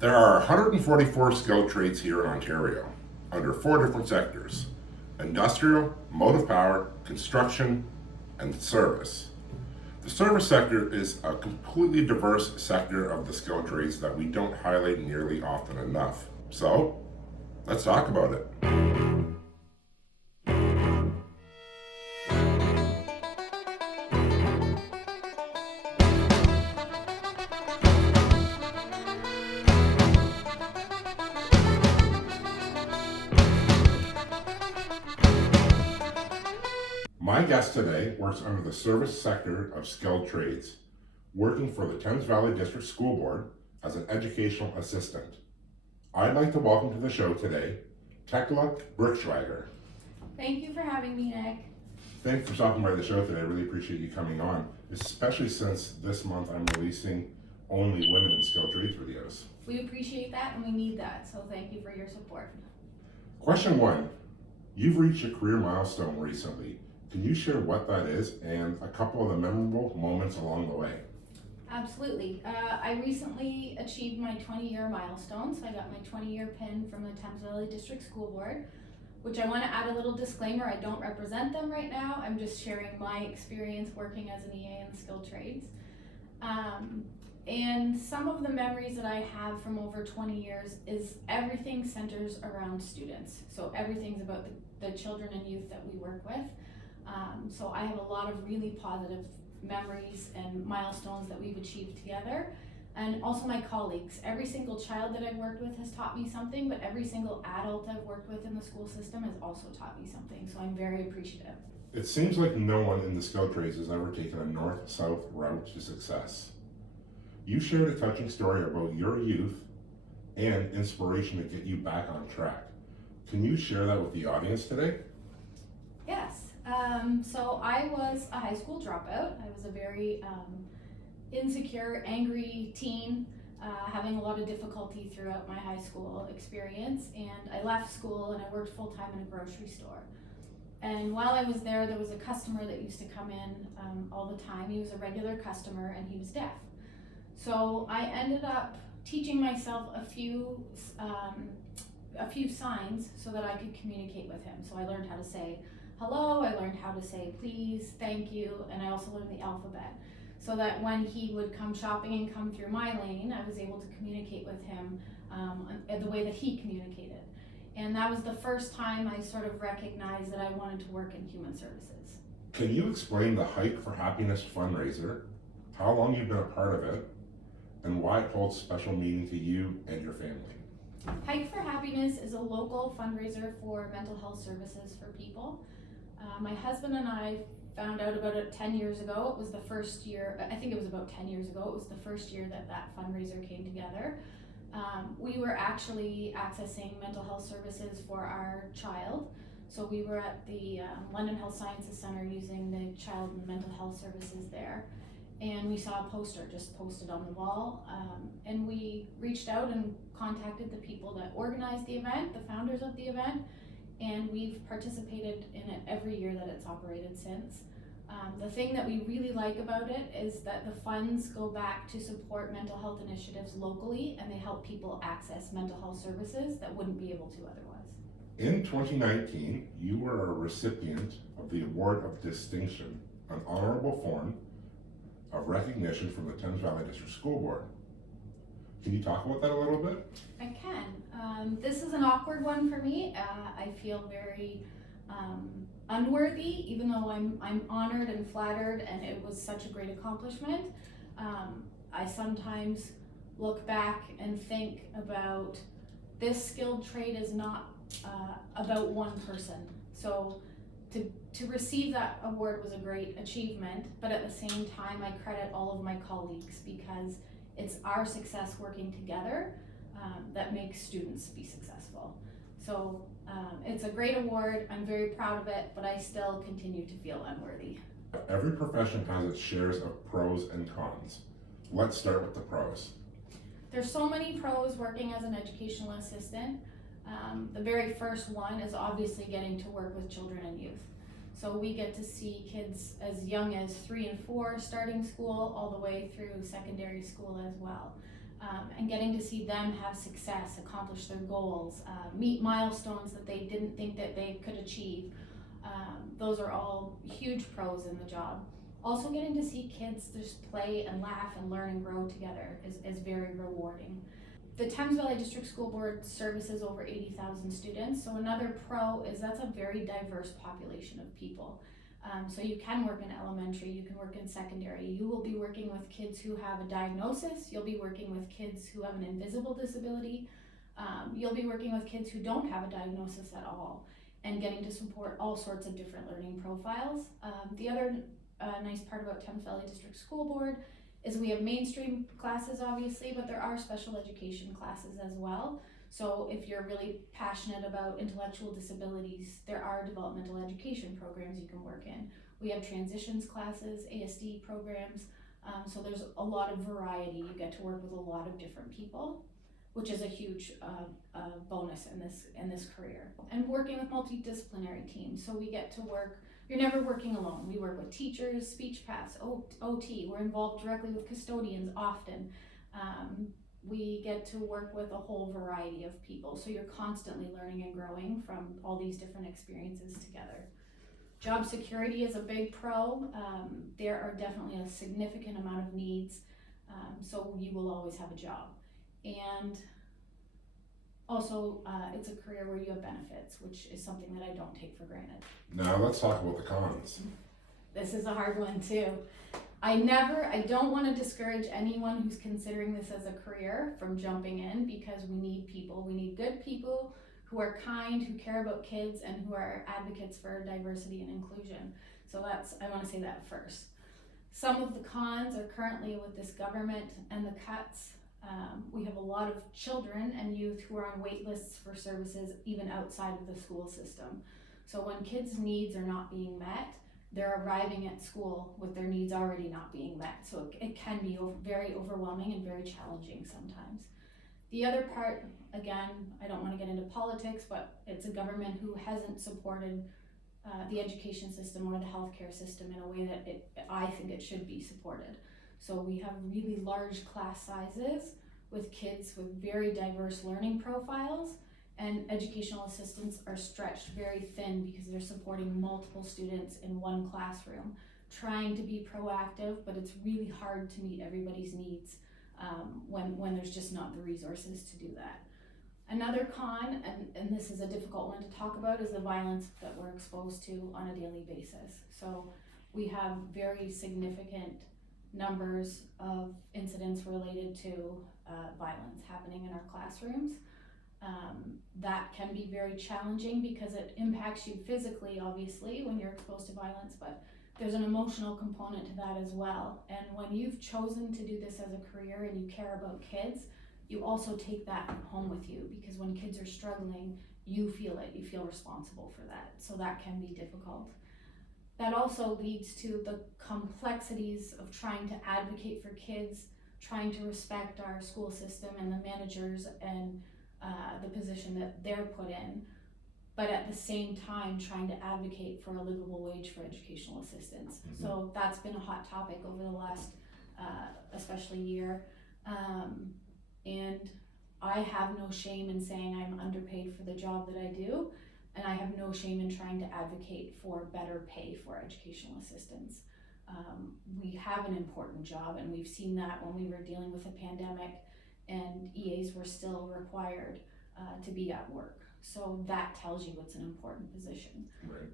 There are 144 skilled trades here in Ontario under 4 different sectors: industrial, motive power, construction, and service. The service sector is a completely diverse sector of the skilled trades that we don't highlight nearly often enough. So, let's talk about it. My guest today works under the service sector of skilled trades, working for the Thames Valley District School Board as an educational assistant. I'd like to welcome to the show today, Tecla Brickschwager. Thank you for having me, Nick. Thanks for stopping by the show today. I really appreciate you coming on, especially since this month I'm releasing only women in skilled trades videos. We appreciate that and we need that, so thank you for your support. Question 1. You've reached a career milestone recently. Can you share what that is and a couple of the memorable moments along the way? Absolutely. I recently achieved my 20-year milestone, so I got my 20-year pin from the Thames Valley District School Board, which I want to add a little disclaimer. I don't represent them right now. I'm just sharing my experience working as an EA in skilled trades. And some of the memories that I have from over 20 years is everything centers around students. So everything's about the children and youth that we work with. So I have a lot of really positive memories and milestones that we've achieved together. And also my colleagues. Every single child that I've worked with has taught me something, but every single adult I've worked with in the school system has also taught me something. So I'm very appreciative. It seems like no one in the skilled trades has ever taken a north-south route to success. You shared a touching story about your youth and inspiration to get you back on track. Can you share that with the audience today? Yes. So I was a high school dropout. I was a very insecure, angry teen, having a lot of difficulty throughout my high school experience. And I left school and I worked full time in a grocery store. And while I was there was a customer that used to come in all the time. He was a regular customer and he was deaf. So I ended up teaching myself a few signs so that I could communicate with him. So I learned how to say hello, I learned how to say please, thank you, and I also learned the alphabet. So that when he would come shopping and come through my lane, I was able to communicate with him the way that he communicated. And that was the first time I sort of recognized that I wanted to work in human services. Can you explain the Hike for Happiness fundraiser, how long you've been a part of it, and why it holds special meaning to you and your family? Hike for Happiness is a local fundraiser for mental health services for people. My husband and I found out about it 10 years ago. It was the first year, I think it was about 10 years ago, it was the first year that fundraiser came together. We were actually accessing mental health services for our child. So we were at the London Health Sciences Center using the child and mental health services there. And we saw a poster just posted on the wall. And we reached out and contacted the people that organized the event, the founders of the event. And we've participated in it every year that it's operated since. The thing that we really like about it is that the funds go back to support mental health initiatives locally, and they help people access mental health services that wouldn't be able to otherwise. In 2019, you were a recipient of the Award of Distinction, an honorable form of recognition from the Thames Valley District School Board. Can you talk about that a little bit? I can. This is an awkward one for me. I feel very unworthy, even though I'm honored and flattered, and it was such a great accomplishment. I sometimes look back and think about this skilled trade is not about one person. So to receive that award was a great achievement, but at the same time I credit all of my colleagues because it's our success working together that makes students be successful. So it's a great award, I'm very proud of it, but I still continue to feel unworthy. Every profession has its shares of pros and cons. Let's start with the pros. There's so many pros working as an educational assistant. The very first one is obviously getting to work with children and youth. So we get to see kids as young as 3 and 4 starting school all the way through secondary school as well. and getting to see them have success, accomplish their goals, meet milestones that they didn't think that they could achieve. Those are all huge pros in the job. Also getting to see kids just play and laugh and learn and grow together is very rewarding. The Thames Valley District School Board services over 80,000 students, so another pro is that's a very diverse population of people. So you can work in elementary, you can work in secondary, you will be working with kids who have a diagnosis, you'll be working with kids who have an invisible disability, you'll be working with kids who don't have a diagnosis at all, and getting to support all sorts of different learning profiles. The other nice part about Thames Valley District School Board is we have mainstream classes obviously, but there are special education classes as well. So if you're really passionate about intellectual disabilities, there are developmental education programs you can work in. We have transitions classes, ASD programs, so there's a lot of variety. You get to work with a lot of different people, which is a huge bonus in this career. And working with multidisciplinary teams, so we get to work. You're never working alone. We work with teachers, speech paths, OT. We're involved directly with custodians often. We get to work with a whole variety of people, so you're constantly learning and growing from all these different experiences together. Job security is a big pro. There are definitely a significant amount of needs, so you will always have a job. And also, it's a career where you have benefits, which is something that I don't take for granted. Now let's talk about the cons. This is a hard one too. I don't want to discourage anyone who's considering this as a career from jumping in, because we need people. We need good people who are kind, who care about kids, and who are advocates for diversity and inclusion. So I want to say that first. Some of the cons are currently with this government and the cuts. We have a lot of children and youth who are on wait lists for services even outside of the school system. So when kids' needs are not being met, they're arriving at school with their needs already not being met. So it can be very overwhelming and very challenging sometimes. The other part, again, I don't want to get into politics, but it's a government who hasn't supported the education system or the healthcare system in a way that I think it should be supported. So we have really large class sizes with kids with very diverse learning profiles, and educational assistants are stretched very thin because they're supporting multiple students in one classroom, trying to be proactive, but it's really hard to meet everybody's needs when there's just not the resources to do that. Another con, and this is a difficult one to talk about, is the violence that we're exposed to on a daily basis. So we have very significant numbers of incidents related to violence happening in our classrooms. That can be very challenging because it impacts you physically, obviously, when you're exposed to violence, but there's an emotional component to that as well. And when you've chosen to do this as a career and you care about kids, you also take that home with you, because when kids are struggling, you feel it, you feel responsible for that. So that can be difficult. That also leads to the complexities of trying to advocate for kids, trying to respect our school system and the managers and the position that they're put in, but at the same time trying to advocate for a livable wage for educational assistants. Mm-hmm. So that's been a hot topic over the last especially year. And I have no shame in saying I'm underpaid for the job that I do, and I have no shame in trying to advocate for better pay for educational assistants. We have an important job, and we've seen that when we were dealing with a pandemic and EAs were still required to be at work. So that tells you it's an important position. Right.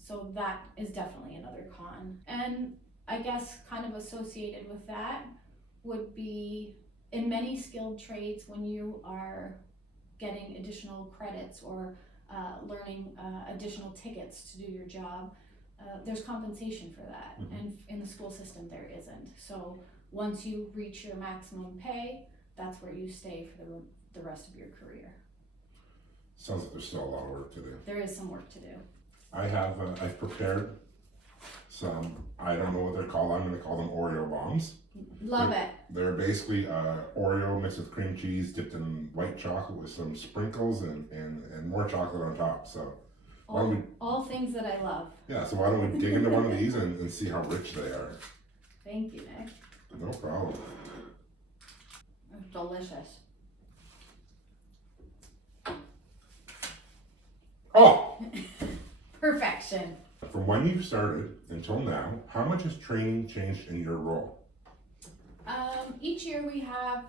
So that is definitely another con. And I guess kind of associated with that would be, in many skilled trades, when you are getting additional credits or learning additional tickets to do your job, there's compensation for that. Mm-hmm. And in the school system there isn't. So once you reach your maximum pay, that's where you stay for the rest of your career. Sounds like there's still a lot of work to do. There is some work to do. I've prepared some, I don't know what they're called, I'm gonna call them Oreo bombs. Love it. They're basically Oreo mixed with cream cheese dipped in white chocolate with some sprinkles and more chocolate on top. So all things that I love. Yeah, so why don't we dig into one of these and see how rich they are. Thank you, Nick. No problem. delicious. Oh! Perfection. From when you started until now, how much has training changed in your role? Each year we have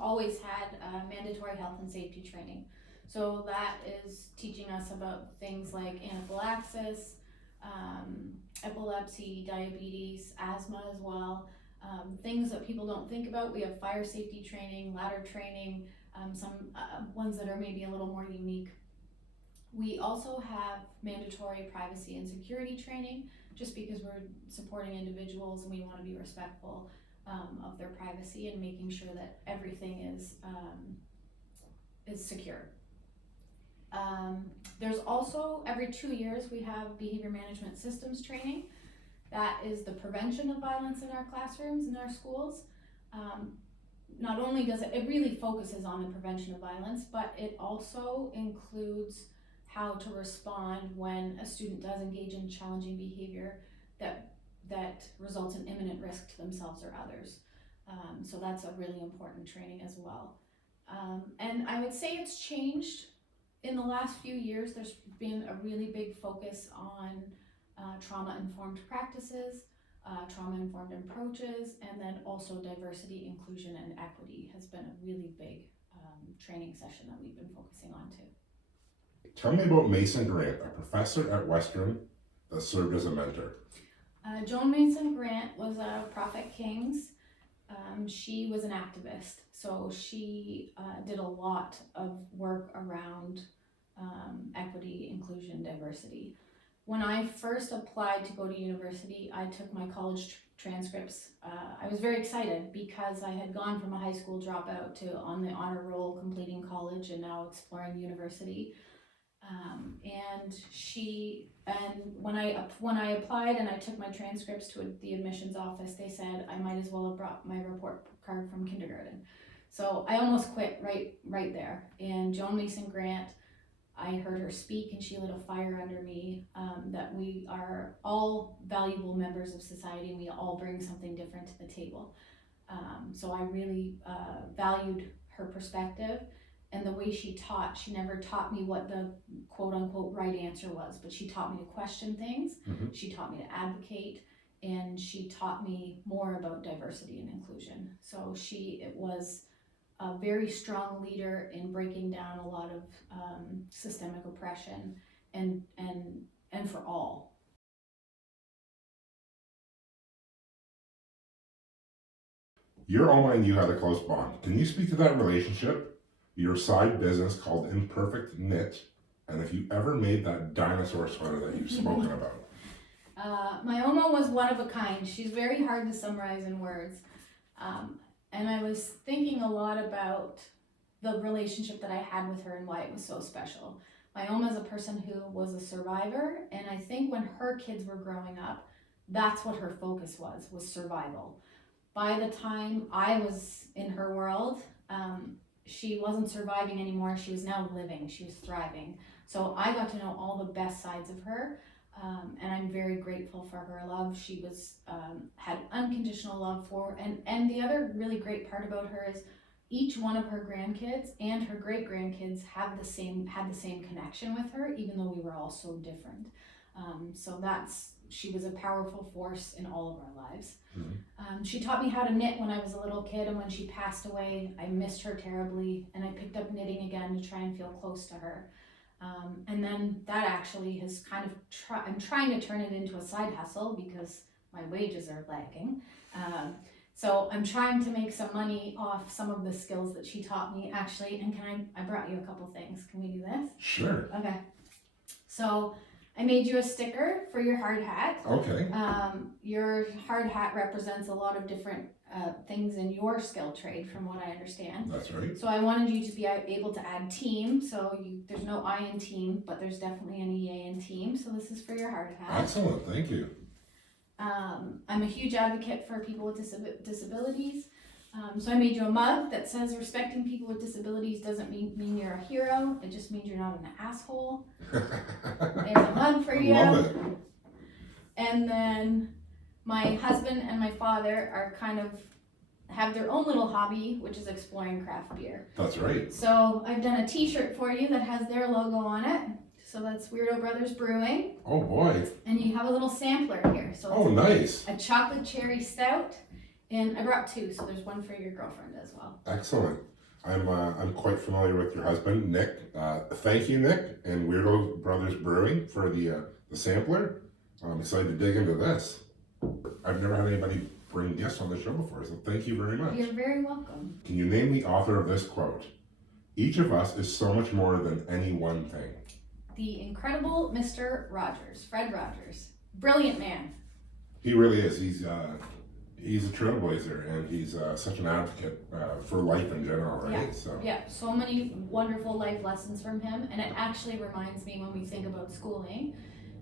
always had mandatory health and safety training. So that is teaching us about things like anaphylaxis, epilepsy, diabetes, asthma as well. Things that people don't think about. We have fire safety training, ladder training, some ones that are maybe a little more unique. We also have mandatory privacy and security training, just because we're supporting individuals and we want to be respectful of their privacy and making sure that everything is secure. There's also, every 2 years, we have behavior management systems training. That is the prevention of violence in our classrooms, in our schools. Not only does it really focuses on the prevention of violence, but it also includes how to respond when a student does engage in challenging behavior that results in imminent risk to themselves or others. So that's a really important training as well. And I would say it's changed in the last few years. There's been a really big focus on trauma-informed practices, trauma-informed approaches, and then also diversity, inclusion, and equity has been a really big training session that we've been focusing on too. Tell me about Mason Grant, a professor at Western that served as a mentor. Joan Mason Grant was a Prophet Kings. She was an activist, so she did a lot of work around equity, inclusion, diversity. When I first applied to go to university, I took my college transcripts. I was very excited because I had gone from a high school dropout to on the honor roll, completing college, and now exploring university. And when I applied and I took my transcripts to the admissions office, they said I might as well have brought my report card from kindergarten. So I almost quit right there. And Joan Mason Grant, I heard her speak and she lit a fire under me, that we are all valuable members of society and we all bring something different to the table. So I really valued her perspective. And the way she taught, she never taught me what the quote unquote right answer was, but she taught me to question things. Mm-hmm. She taught me to advocate, and she taught me more about diversity and inclusion. So it was a very strong leader in breaking down a lot of systemic oppression and for all. Your Oma and you had a close bond. Can you speak to that relationship? Your side business called Imperfect Knit, and if you ever made that dinosaur sweater that you've spoken about. My Oma was one of a kind. She's very hard to summarize in words. And I was thinking a lot about the relationship that I had with her and why it was so special. My Oma is a person who was a survivor, and I think when her kids were growing up, that's what her focus was survival. By the time I was in her world, she wasn't surviving anymore. She was now living. She was thriving. So I got to know all the best sides of her, and I'm very grateful for her love. She was had unconditional love for, and the other really great part about her is each one of her grandkids and her great grandkids had the same connection with her, even though we were all so different. So she was a powerful force in all of our lives. Mm-hmm. She taught me how to knit when I was a little kid, and when she passed away, I missed her terribly, and I picked up knitting again to try and feel close to her. And then that actually has kind of, I'm trying to turn it into a side hustle because my wages are lagging. So I'm trying to make some money off some of the skills that she taught me, actually. And I brought you a couple things. Can we do this? Sure. Okay. So I made you a sticker for your hard hat. Okay. Your hard hat represents a lot of different things in your skill trade, from what I understand. That's right. So I wanted you to be able to add team. So there's no I in team, but there's definitely an EA in team. So this is for your hard hat. Excellent. Thank you. I'm a huge advocate for people with disabilities. So I made you a mug that says respecting people with disabilities doesn't mean you're a hero. It just means you're not an asshole. There's a mug for you. Love it. And then my husband and my father are kind of have their own little hobby, which is exploring craft beer. That's right. So I've done a t-shirt for you that has their logo on it. So that's Weirdo Brothers Brewing. Oh boy. And you have a little sampler here. So Oh, nice. a chocolate cherry stout. And I brought two, so there's one for your girlfriend as well. Excellent. I'm quite familiar with your husband, Nick. Thank you, Nick, and Weirdo Brothers Brewing for the sampler. I'm excited to dig into this. I've never had anybody bring guests on the show before, so thank you very much. You're very welcome. Can you name the author of this quote? Each of us is so much more than any one thing. The incredible Mr. Rogers, Fred Rogers. Brilliant man. He really is. He's a trailblazer, and he's such an advocate for life in general, right? Yeah. So. Yeah, so many wonderful life lessons from him, and it actually reminds me when we think about schooling,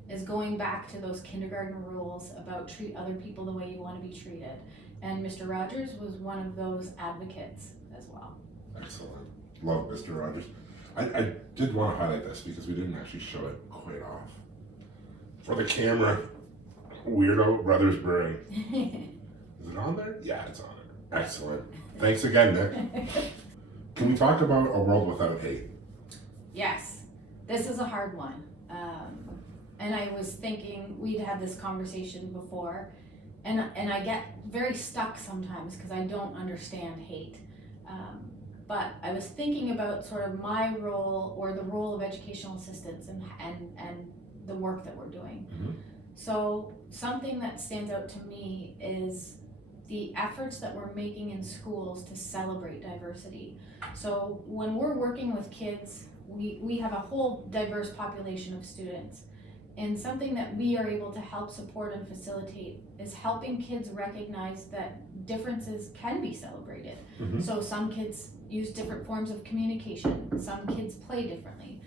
is going back to those kindergarten rules about treat other people the way you want to be treated. And Mr. Rogers was one of those advocates as well. Excellent. Love Mr. Rogers. I did want to highlight this because we didn't actually show it quite off. For the camera, Weirdo Brothers Brewing. Is it on there? Yeah, it's on there. Excellent. Thanks again, Nick. Can we talk about a world without hate? Yes, this is a hard one. And I was thinking we'd had this conversation before, and I get very stuck sometimes because I don't understand hate. But I was thinking about sort of my role or the role of educational assistants and the work that we're doing. Mm-hmm. So something that stands out to me is the efforts that we're making in schools to celebrate diversity. So when we're working with kids, we have a whole diverse population of students. And something that we are able to help support and facilitate is helping kids recognize that differences can be celebrated. Mm-hmm. So some kids use different forms of communication, some kids play differently,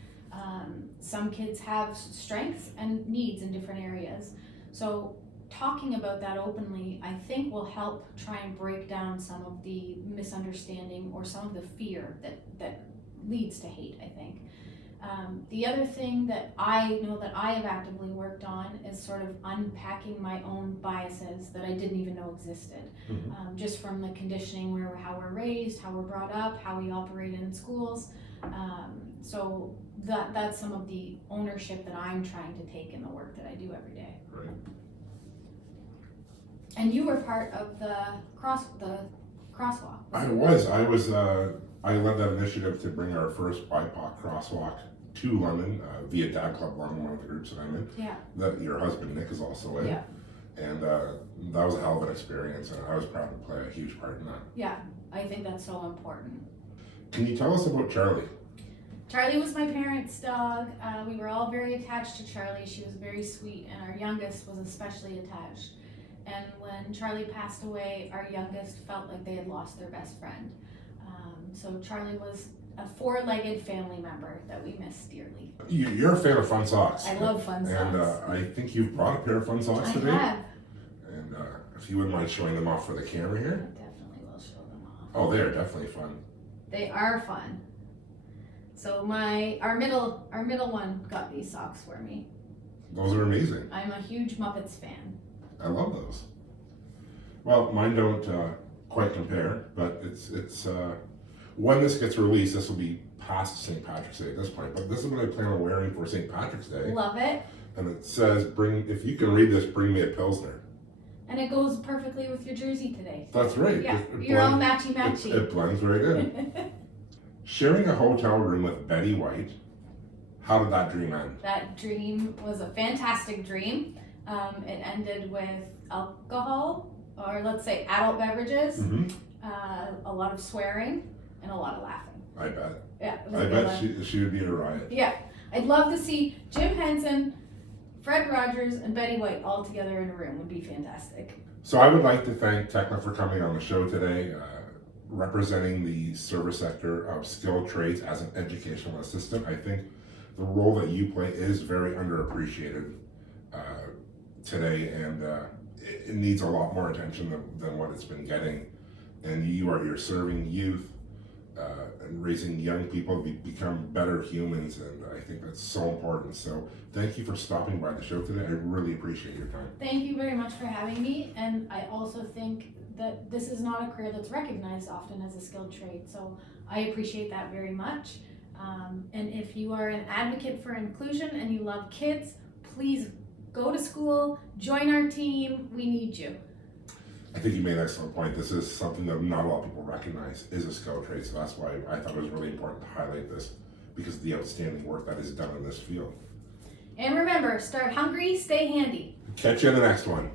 some kids have strengths and needs in different areas. So talking about that openly, I think will help try and break down some of the misunderstanding or some of the fear that leads to hate, I think. The other thing that I know that I have actively worked on is sort of unpacking my own biases that I didn't even know existed. Mm-hmm. Just from the conditioning how we're raised, how we're brought up, how we operate in schools. So that's some of the ownership that I'm trying to take in the work that I do every day. Right. And you were part of the crosswalk. I led that initiative to bring our first BIPOC crosswalk to London via Dad Club London, one of the groups that I'm in. Yeah. That your husband Nick is also in. Yeah. And that was a hell of an experience, and I was proud to play a huge part in that. Yeah, I think that's so important. Can you tell us about Charlie? Charlie was my parents' dog. We were all very attached to Charlie. She was very sweet, and our youngest was especially attached. And when Charlie passed away, our youngest felt like they had lost their best friend. So Charlie was a four-legged family member that we miss dearly. You're a fan of fun socks. I love fun socks. And I think you've brought a pair of fun socks today. I have. And if you wouldn't mind showing them off for the camera I here. definitely will show them off. Oh, they are definitely fun. They are fun. So our middle one got these socks for me. Those are amazing. I'm a huge Muppets fan. I love those. Well, mine don't quite compare, but it's when this gets released, this will be past St. Patrick's Day at this point. But this is what I plan on wearing for St. Patrick's Day. Love it. And it says, if you can read this, bring me a Pilsner. And it goes perfectly with your jersey today. That's right. Yeah, you're all matchy-matchy. It blends right in. Sharing a hotel room with Betty White, how did that dream end? That dream was a fantastic dream. It ended with alcohol, or let's say adult beverages, a lot of swearing, and a lot of laughing. I bet. Yeah, it was I a good bet one. she would be a riot. Yeah, I'd love to see Jim Henson, Fred Rogers, and Betty White all together in a room. Would be fantastic. So I would like to thank Tecla for coming on the show today, representing the service sector of skilled trades as an educational assistant. I think the role that you play is very underappreciated today, and it needs a lot more attention than what it's been getting. And you're serving youth and raising young people to become better humans, and I think that's so important. So thank you for stopping by the show today. I really appreciate your time. Thank you very much for having me, and I also think that this is not a career that's recognized often as a skilled trade. So I appreciate that very much. And if you are an advocate for inclusion and you love kids, please go to school, join our team. We need you. I think you made an excellent point. This is something that not a lot of people recognize is a skilled trade, so that's why I thought it was really important to highlight this, because of the outstanding work that is done in this field. And remember, start hungry, stay handy. Catch you in the next one.